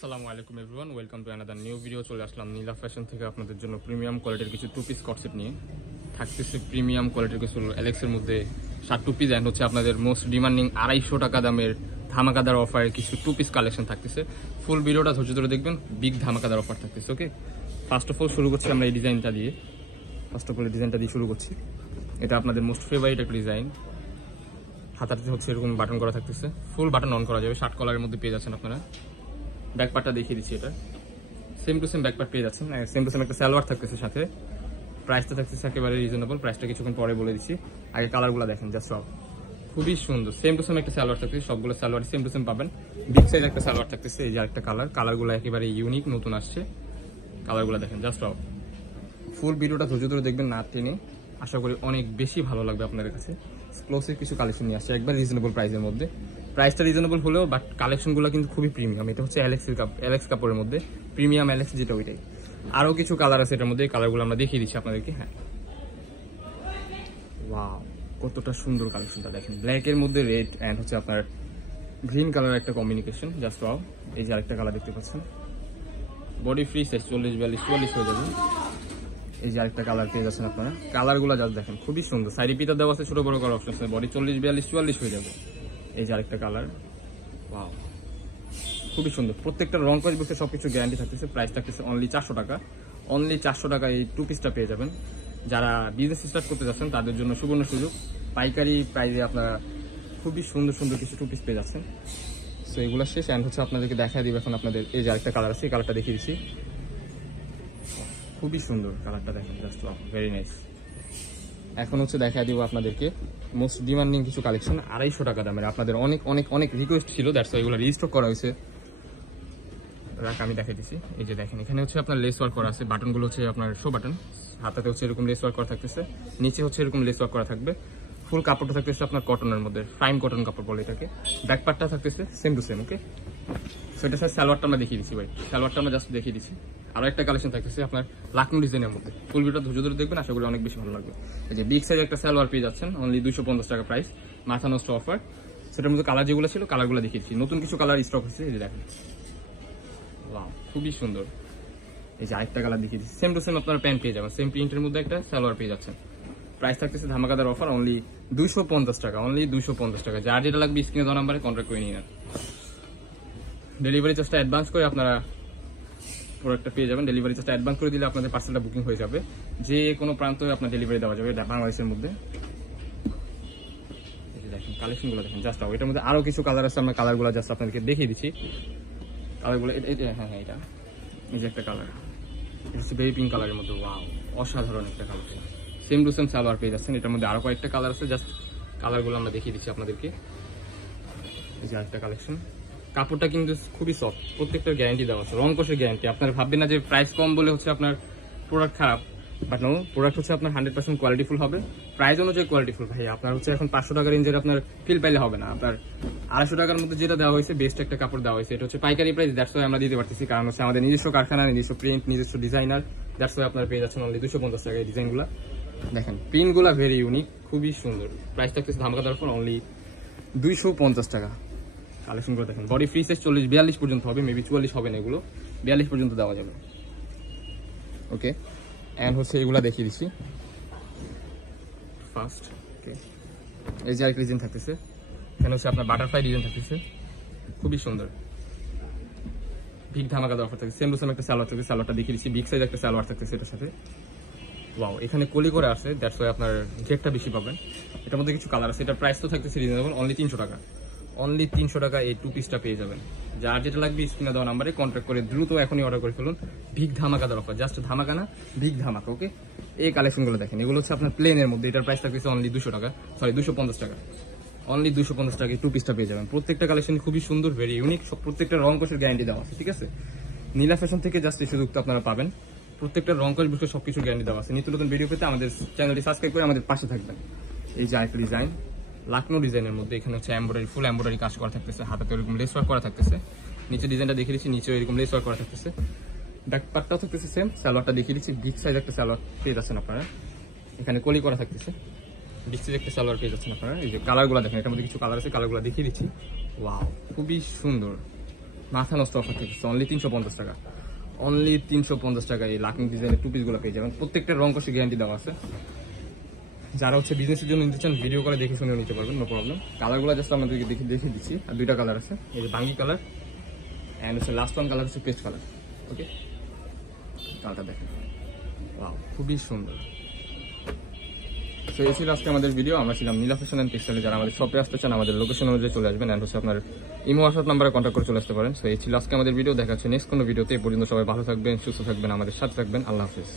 আসসালামু আলাইকুম everyone, welcome to another new video. চলে আসলাম নীলা ফ্যাশন থেকে আপনাদের জন্য প্রিমিয়াম কোয়ালিটির কিছু টু পিস কটসেট নিয়ে। থাকতেছে প্রিমিয়াম কোয়ালিটির কিছু এলেক্সের মধ্যে 7 টু পিস, অ্যান্ড হচ্ছে আপনাদের মোস্ট ডিমান্ডিং 250 টাকা দামের ধামাকাদার অফারের কিছু টু পিস কালেকশন থাকতেছে। ফুল ভিডিওটা ধৈর্য ধরে দেখবেন, বিগ ধামাকাদার অফার থাকতেছে। ওকে, ফার্স্ট অফ অল শুরু করছি আমরা এই ডিজাইনটা দিয়ে। শুরু করছি। এটা আপনাদের মোস্ট ফেভারিট একটা ডিজাইন। হাতাতে হচ্ছে এরকম বাটন করা থাকতেছে, ফুল বাটন অন করা যাবে। 60 কলারের মধ্যে পেয়ে যাচ্ছেন আপনারা। ব্যাক পার্টটা দেখিয়ে দিচ্ছি, এটা same to same back part পেয়ে যাচ্ছেন। সেম টু সেম একটা সালোয়ার থাকতেছে সাথে। প্রাইসটা থাকতেছে একেবারে রিজনেবল, প্রাইসটা কিছুক্ষণ পরে বলে দিচ্ছি। আগে কালারগুলো দেখেন, জাস্ট সব খুবই সুন্দর। সেম টু সেম একটা সালোয়ার থাকতেছে, সবগুলো সালোয়ার সেম টু সেম পাবেন। বিগ সাইজ একটা সালোয়ার থাকতেছে, এই যে আরেকটা কালারগুলো একেবারে ইউনিক, নতুন আসছে। কালারগুলো দেখেন, জাস্ট সব। ফুল ভিডিওটা ধৈর্য ধরে দেখবেন, না টেনে। আশা করি অনেক বেশি ভালো লাগবে আপনাদের কাছে। এক্সক্লুসিভ কিছু কালেকশন নিয়ে আসছে একবার রিজনেবল প্রাইসের মধ্যে। প্রাইসটা রিজনেবল হলেও বাট কালেকশনগুলো কিন্তু খুবই প্রিমিয়াম। এটা হচ্ছে অ্যালেক্স কাপড়ের মধ্যে প্রিমিয়াম অ্যালেক্স, যেটা ওইটাই। আরও কিছু কালার আছে এটার মধ্যে, কালারগুলো আমরা দেখিয়ে দিচ্ছি আপনাদেরকে। হ্যাঁ, ওয়াও, কতটা সুন্দর কালেকশনটা দেখেন। ব্ল্যাকের মধ্যে রেড অ্যান্ড হচ্ছে আপনার গ্রিন কালার একটা কম্বিনেশন, জাস্ট ওয়াও। এই যে আরেকটা কালার দেখতে পাচ্ছেন, বডি ফ্রি সাইজ 40, 42, 44 হয়ে যাবে। এই যে আরেকটা কালার পেয়ে যাচ্ছেন আপনারা। কালারগুলো জাস্ট দেখেন, খুবই সুন্দর। সাইডে পিতা দেওয়া আছে, ছোট বড় করার অপশন আছে। বডি 40, 42, 44 হয়ে যাবে। এই যে আরেকটা কালার, ওয়াও, খুবই সুন্দর। প্রত্যেকটা রং কস বক্সে সবকিছু গ্যারান্টি থাকতেছে। প্রাইস থাকতেছে অনলি 400 টাকা। অনলি 400 টাকা এই টু পিসটা পেয়ে যাবেন। যারা বিজনেস স্টার্ট করতে যাচ্ছেন তাদের জন্য সুবর্ণ সুযোগ। পাইকারি প্রাইসে আপনারা খুবই সুন্দর সুন্দর কিছু টু পিস পেয়ে যাচ্ছেন। সো এগুলো শেষ, অ্যান্ড হচ্ছে আপনাদেরকে দেখা দিব এখন আপনাদের। এই যে আরেকটা কালার আছে, এই কালারটা দেখিয়ে দিচ্ছি। খুবই সুন্দর কালারটা দেখেন, জাস্ট ভেরি নাইস। এখন হচ্ছে দেখা দিব আপনাদেরকে মোস্ট ডিমান্ডিং কিছু কালেকশন 250 টাকা দামের। আপনাদের অনেক অনেক অনেক রিকোয়েস্ট ছিল, দ্যাটস ওয়াই এগুলো রিস্টক করা হয়েছে। আমি দেখাই দিচ্ছি। এই যে দেখেন, এখানে হচ্ছে আপনার লেস ওয়ার্ক করা আছে। বাটনগুলো হচ্ছে আপনার শো বাটন। হাতাতে হচ্ছে এরকম লেস ওয়ার্ক করা থাকতেছে, নিচে হচ্ছে এরকম লেস ওয়ার্ক করা থাকবে। ফুল কাপড়টা থাকতেছে আপনার কটনের মধ্যে, ফাইন কটন কাপড় বলে এটাকে। ব্যাক পার্টটা থাকতেছে same to same. Okay, so এটা স্যার সালোয়ারটা আমরা দেখিয়ে দিচ্ছি ভাই। সালোয়ারটা আমরা জাস্ট দেখিয়ে দিচ্ছি। আরো একটা কালেকশন থাকতেছে আপনার লাকনো ডিজাইনের মধ্যে। ফুল ভিডিওটা ধৈর্য ধরে দেখবেন, আশা করি অনেক বেশি ভালো লাগবে। এই যে বিগ সাইজ একটা সালোয়ার পেয়ে যাচ্ছেন, অনলি 250 টাকা প্রাইস, মাথা নষ্ট অফার। সেটার মধ্যে কালার যেগুলো ছিল, কালারগুলো দেখিয়েছি। নতুন কিছু কালার স্টক হয়েছে, এই যে দেখেন, ওয়াও, খুবই সুন্দর। এই যে আরেকটা কালার দেখিয়ে দিচ্ছি। সেম টু সেম আপনারা প্যান্ট পেয়ে যাবেন, সেম প্রিন্টের মধ্যে একটা সালোয়ার পেয়ে যাচ্ছেন। প্রাইস থাকতেছে ধামাকাদার অফার, অনলি 250 টাকা। অনলি 250 টাকা। যার যেটা লাগবে স্ক্রিনে দেওয়া নাম্বারে কন্ট্যাক্ট করে নিন। ডেলিভারি চার্জটা অ্যাডভান্স করে আপনারা প্রোডাক্টটা পেয়ে যাবেন। ডেলিভারি চার্জটা অ্যাডভান্স করে দিলে আপনাদের পার্সেলটা বুকিং হয়ে যাবে। যে কোনো প্রান্তে আপনার ডেলিভারি দেওয়া যাবে বাংলাদেশের মধ্যে। এই যে দেখেন কালেকশনগুলো দেখেন, জাস্ট এটার মধ্যে আরো কিছু কালার আছে। আমরা কালারগুলো জাস্ট আপনাদেরকে দেখিয়ে দিচ্ছি। কালারগুলো হ্যাঁ, এটা এই যে একটা কালার, এটা হচ্ছে বেবি পিঙ্ক কালারের মধ্যে। ওয়াও, অসাধারণ একটা colour. Same to same salwar পেয়ে যাচ্ছেন। এটার মধ্যে আরো কয়েকটা কালার আছে, জাস্ট কালারগুলো আমরা দেখিয়ে দিচ্ছি আপনাদেরকে। এই যে আরেকটা কালেকশন। কাপড়টা কিন্তু খুবই সফট, প্রত্যেকটার গ্যারান্টি দেওয়া আছে, রং কোষের গ্যারান্টি। আপনারা ভাববেন না যে প্রাইস কম বলে হচ্ছে আপনার প্রোডাক্ট খারাপ, বাট নো, প্রোডাক্ট হচ্ছে আপনার 100% কোয়ালিটিফুল হবে। প্রাইস অনুযায়ী কোয়ালিটিফুল ভাই। আপনার হচ্ছে এখন 500 টাকা রেঞ্জের আপনার ফিল পাইলে হবে না। আপনার 250 টাকার মধ্যে যেটা দেওয়া হয়েছে, বেস্ট একটা কাপড় দেওয়া হয়েছে। এটা হচ্ছে পাইকারি প্রাইস, দ্যাটস ওয়াই আমরা দিতে পারতেছি। কারণ হচ্ছে আমাদের নিজস্ব কারখানা, নিজস্ব প্রিন্ট, নিজস্ব ডিজাইনার, দ্যাটস ওয়াই আপনারা পেয়ে যাচ্ছেন অনলি 250 টাকা। এই ডিজাইনগুলো দেখেন, প্রিন্টগুলো ভেরি ইউনিক, খুবই সুন্দর। প্রাইস থাকতেছে ধামাকাদার অফার, অনলি 250 টাকা। কালেকশনগুলো দেখেন, বডি ফ্রি সাইজ 40, 42 পর্যন্ত হবে, মেবি 44 হবে না, এগুলো 42 পর্যন্ত দেওয়া যাবে। ওকে, অ্যান্ড হচ্ছে এগুলো দেখিয়ে দিচ্ছি ফার্স্ট। ওকে, এই যে আরেকটা ডিজাইন থাকতেছে, এখানে হচ্ছে আপনার বাটারফ্লাই ডিজাইন থাকতেছে, খুবই সুন্দর। বিগ ধামাকাদার অফার থাকছে। সেম টু সেম একটা সালোয়ার থাকছে, সালোয়ারটা দেখিয়ে দিচ্ছি। বিগ সাইজ একটা সালোয়ার থাকতেছে এটার সাথে। ওয়াও, এখানে কলি করে আছে, দ্যাটস ওয়াই আপনার ঘেরটা বেশি পাবেন। এটার মধ্যে কিছু কালার আছে। এটার প্রাইস তো থাকতেছে রিজনেবল, অনলি 300 টাকা। অনলি 300 টাকা এই টু পিসটা পেয়ে যাবেন। যার যেটা লাগবে স্ক্রিনে দেওয়া নাম্বারে কন্ট্যাক্ট করে দ্রুত এখনই অর্ডার করে ফেলুন। বিগ ধামাকাদার অফার, জাস্ট ধামাকা না, বিগ ধামাকা। ওকে, এই কালেকশনগুলো দেখেন, এগুলো হচ্ছে আপনার প্লেনের মধ্যে। এটার প্রাইস থাকতেছে অনলি 200 টাকা, সরি 250 টাকা। অনলি 250 টাকা টু পিসটা পেয়ে যাবেন। প্রত্যেকটা কালেকশন খুবই সুন্দর, ভেরি ইউনিক। প্রত্যেকটা রং কোষের গ্যারান্টি দেওয়া আছে, ঠিক আছে। নীলা ফ্যাশন থেকে জাস্ট এই সুযোগটা আপনারা পাবেন। প্রত্যেকটা রং কোষ বিষয়ে সবকিছু গ্যারান্টি দেওয়া আছে। নিত্য নতুন ভিডিও পেতে আমাদের চ্যানেলটি সাবস্ক্রাইব করে আমাদের পাশে থাকবেন। এই যে আরেকটা ডিজাইন, লাকনো ডিজাইনের মধ্যে। এখানে হচ্ছে এমব্রয়ডারি, ফুল এমব্রয়ডারি কাজ করা থাকতেছে। হাতাতে এরকম লেস ওয়ার্ক করা থাকতেছে। নিচে ডিজাইনটা দেখিয়ে দিচ্ছি, নিচে এরকম লেস ওয়ার্ক করা থাকতেছে। ব্যাক পার্টটাও থাকতেছে সেম। সালোয়ারটা দেখিয়ে দিচ্ছি, বিগ সাইজ একটা সালোয়ার পেয়ে যাচ্ছেন আপনারা। এখানে কলি করা থাকতেছে, বিগ সাইজ একটা সালোয়ার পেয়ে যাচ্ছেন আপনারা। এই যে কালারগুলো দেখেন, এটার মধ্যে কিছু কালার আছে, কালারগুলো দেখিয়ে দিচ্ছি। ওয়াও, খুবই সুন্দর। মাথা নষ্ট অফার থাকতেছে অনলি 350 টাকা। অনলি 350 টাকা এই লাকিং ডিজাইনের টু পিসগুলো পেয়ে যাবেন। প্রত্যেকটা রং কষে গ্যারান্টি দেওয়া আছে। যারা হচ্ছে বিজনেসের জন্য নিতে চান ভিডিও করে দেখে শুনে নিতে পারবেন, নো প্রবলেম। কালারগুলো জাস্ট আমাদেরকে দেখে দিচ্ছি। আর দুইটা কালার আছে, এই যে বাঙ্গি কালার অ্যান্ড হচ্ছে লাস্ট ওয়ান কালার হচ্ছে পেস্ট কালার। ওকে, কালারটা দেখেন, ওয়াও খুবই সুন্দর। তো এই ছিল আজকে আমাদের ভিডিও। আমরা ছিলাম নীলা ফ্যাশন অ্যান্ড টেক্সটাইলে। যারা আমাদের শপে আসতে চান আমাদের লোকেশন অনুযায়ী চলে আসবেন, অ্যান্ড হচ্ছে আপনার ইমো হোয়াটসঅ্যাপ নাম্বারে কন্ট্যাক্ট করে চলে আসতে পারেন। তো এই ছিল আজকে আমাদের ভিডিও। দেখা হচ্ছে নেক্সট কোনো ভিডিওতে। এই পর্যন্ত সবাই ভালো থাকবেন, সুস্থ থাকবেন, আমাদের সাথে থাকবেন। আল্লাহ হাফিজ।